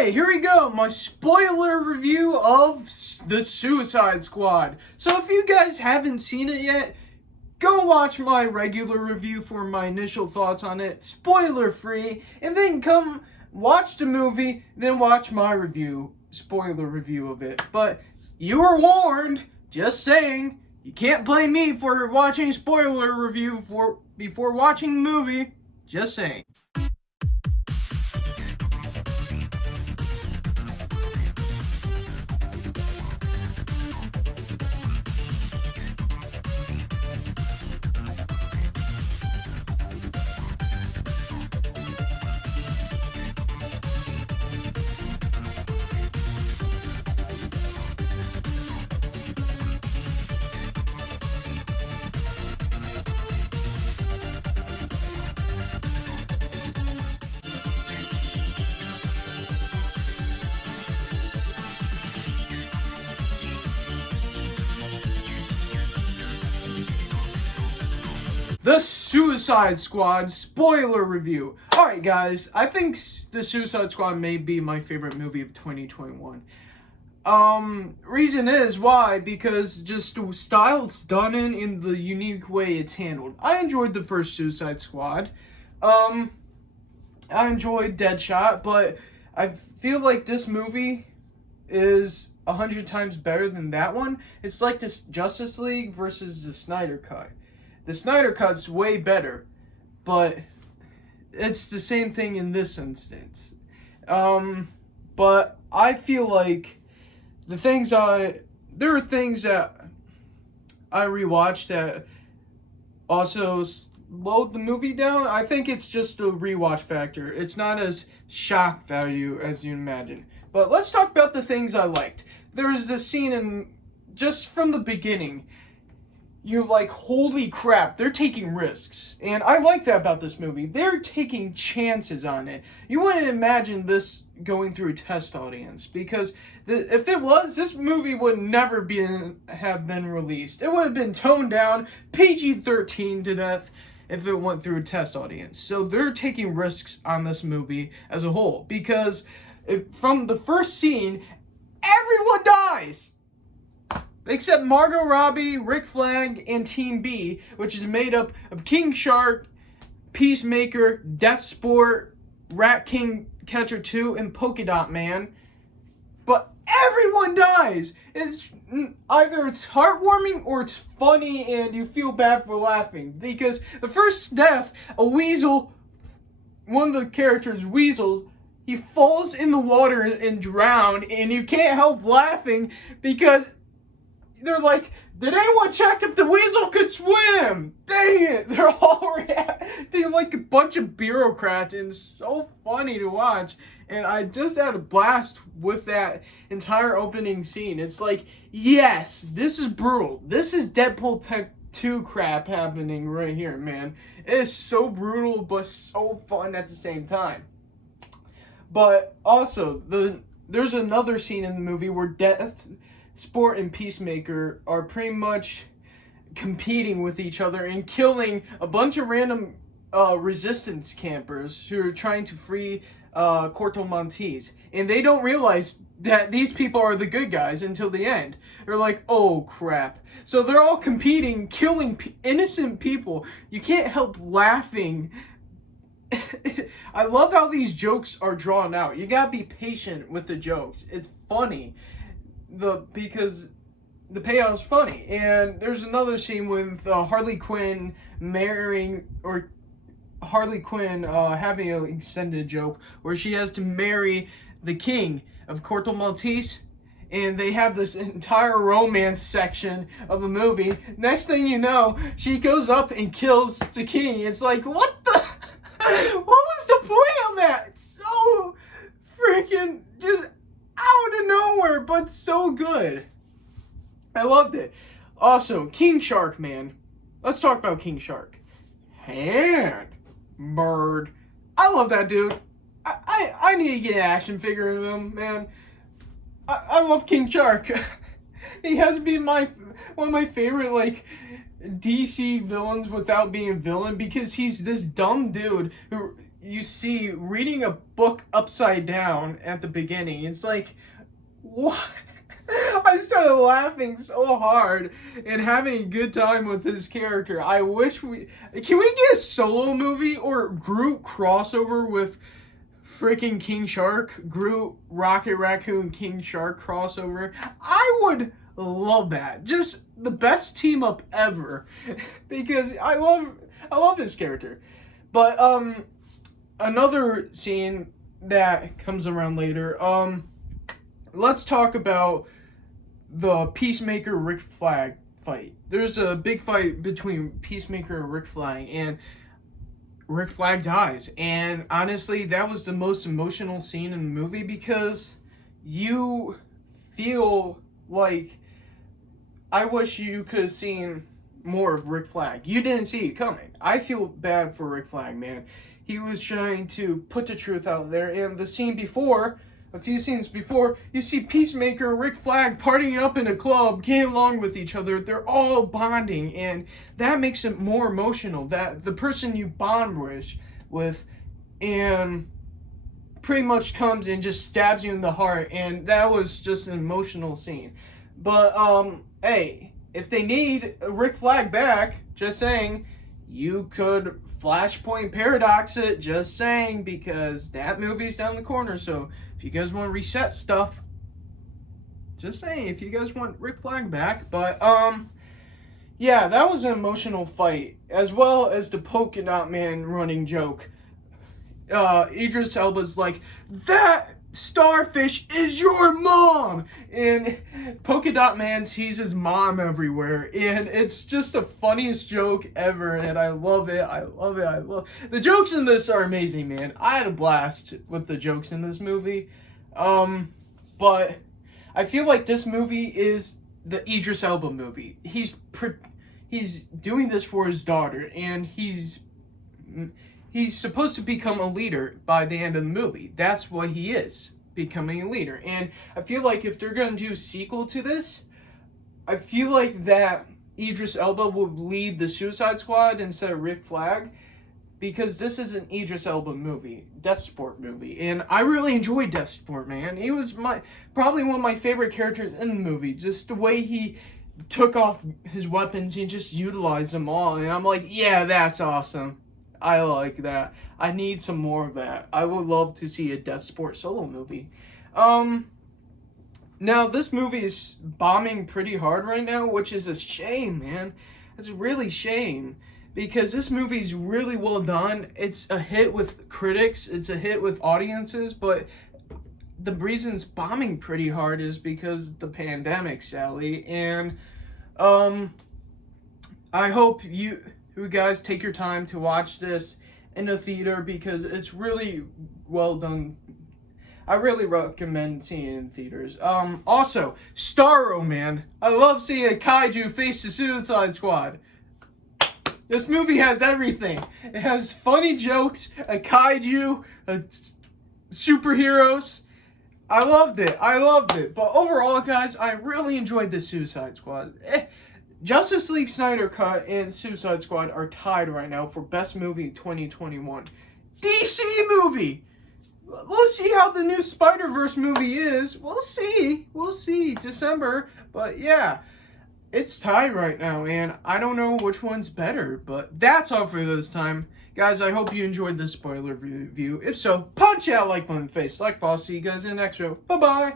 Okay, here we go. My spoiler review of The Suicide Squad. So if you guys haven't seen it yet, go watch my regular review for my initial thoughts on it, spoiler free, and then come watch the movie, then watch my review, spoiler review of it. But you were warned, just saying. You can't blame me for watching spoiler review before watching the movie. Just saying. The Suicide Squad spoiler review. Alright guys, I think The Suicide Squad may be my favorite movie of 2021. Reason is why, because just the style it's done in the unique way it's handled. I enjoyed the first Suicide Squad. I enjoyed Deadshot, but I feel like this movie is 100 times better than that one. It's like this Justice League versus the Snyder Cut. The Snyder Cut's way better, but it's the same thing in this instance. But I feel like there are things that I rewatched that also slowed the movie down. I think it's just a rewatch factor. It's not as shock value as you imagine. But let's talk about the things I liked. There's this scene just from the beginning. You're like, holy crap, they're taking risks. And I like that about this movie. They're taking chances on it. You wouldn't imagine this going through a test audience, because if it was, this movie would never have been released. It would have been toned down, PG-13 to death, if it went through a test audience. So they're taking risks on this movie as a whole, because from the first scene, everyone dies! Except Margot Robbie, Rick Flag, and Team B, which is made up of King Shark, Peacemaker, Deathsport, Rat King Catcher 2, and Polka Dot Man. But everyone dies! Either it's heartwarming or it's funny and you feel bad for laughing. Because the first death, a weasel, one of the characters, Weasel, he falls in the water and drowns, and you can't help laughing because they're like, did anyone check if the weasel could swim? Dang it! They're all reacting like a bunch of bureaucrats, and it's so funny to watch. And I just had a blast with that entire opening scene. It's like, yes, this is brutal. This is Deadpool 2 crap happening right here, man. It is so brutal, but so fun at the same time. But also, there's another scene in the movie where Deathsport and Peacemaker are pretty much competing with each other and killing a bunch of random resistance campers who are trying to free Corto Maltese. And they don't realize that these people are the good guys until the end. They're like, oh crap. So they're all competing, killing innocent people. You can't help laughing. I love how these jokes are drawn out. You gotta be patient with the jokes. It's funny. Because the payoff's funny. And there's another scene with Harley Quinn having an extended joke where she has to marry the king of Corto Maltese, and they have this entire romance section of the movie. Next thing you know, she goes up and kills the king. It's like, what the? What was the point of that? It's so freaking just out of nowhere, but so good. I loved it. Also, King Shark, man. Let's talk about King Shark. Bird. I love that dude. I need to get an action figure of him, man. I love King Shark. He has to be one of my favorite, like, DC villains without being a villain, because he's this dumb dude who you see reading a book upside down at the beginning. It's like, what? I started laughing so hard and having a good time with his character. I wish can we get a solo movie or Groot crossover with freaking King Shark? Groot, Rocket Raccoon, King Shark crossover. I would love that. Just the best team up ever because I love this character. But another scene that comes around later. Let's talk about the Peacemaker Rick Flag fight. There's a big fight between Peacemaker and Rick Flag, and Rick Flag dies. And honestly, that was the most emotional scene in the movie because you feel like I wish you could have seen more of Rick Flag. You didn't see it coming. I feel bad for Rick Flag, man. He was trying to put the truth out there, and the scene before, a few scenes before, you see Peacemaker and Rick Flag partying up in a club, getting along with each other. They're all bonding, and that makes it more emotional. That the person you bond with and pretty much comes and just stabs you in the heart, and that was just an emotional scene. But, hey, if they need Rick Flag back, just saying, you could Flashpoint Paradox it, just saying, because that movie's down the corner, so if you guys want to reset stuff, just saying, if you guys want Rick Flag back. But, yeah, that was an emotional fight, as well as the Polka Dot Man running joke. Idris Elba's like, that starfish is your mom! And Polka Dot Man sees his mom everywhere, and it's just the funniest joke ever, and I love it. The jokes in this are amazing, man. I had a blast with the jokes in this movie. But I feel like this movie is the Idris Elba movie. He's doing this for his daughter, and he's supposed to become a leader by the end of the movie. That's what he is, becoming a leader. And I feel like if they're going to do a sequel to this, I feel like that Idris Elba will lead the Suicide Squad instead of Rick Flag, because this is an Idris Elba movie, Deathsport movie. And I really enjoyed Deathsport, man. He was probably one of my favorite characters in the movie. Just the way he took off his weapons and just utilized them all. And I'm like, yeah, that's awesome. I like that. I need some more of that. I would love to see a Deathsport solo movie. Now, this movie is bombing pretty hard right now, which is a shame, man. It's really a shame. Because this movie's really well done. It's a hit with critics. It's a hit with audiences. But the reason it's bombing pretty hard is because of the pandemic, Sally. And I hope you guys take your time to watch this in a theater because it's really well done. I really recommend seeing it in theaters. Also, Starro, man. I love seeing a kaiju face the Suicide Squad. This movie has everything. It has funny jokes, a kaiju, superheroes. I loved it. But overall, guys, I really enjoyed the Suicide Squad. Justice League Snyder Cut and Suicide Squad are tied right now for Best Movie 2021. DC movie! We'll see how the new Spider-Verse movie is. We'll see. December. But yeah, it's tied right now, and I don't know which one's better. But that's all for this time. Guys, I hope you enjoyed this spoiler review. If so, punch out like one in the face. Like, I'll see you guys in the next show. Bye-bye.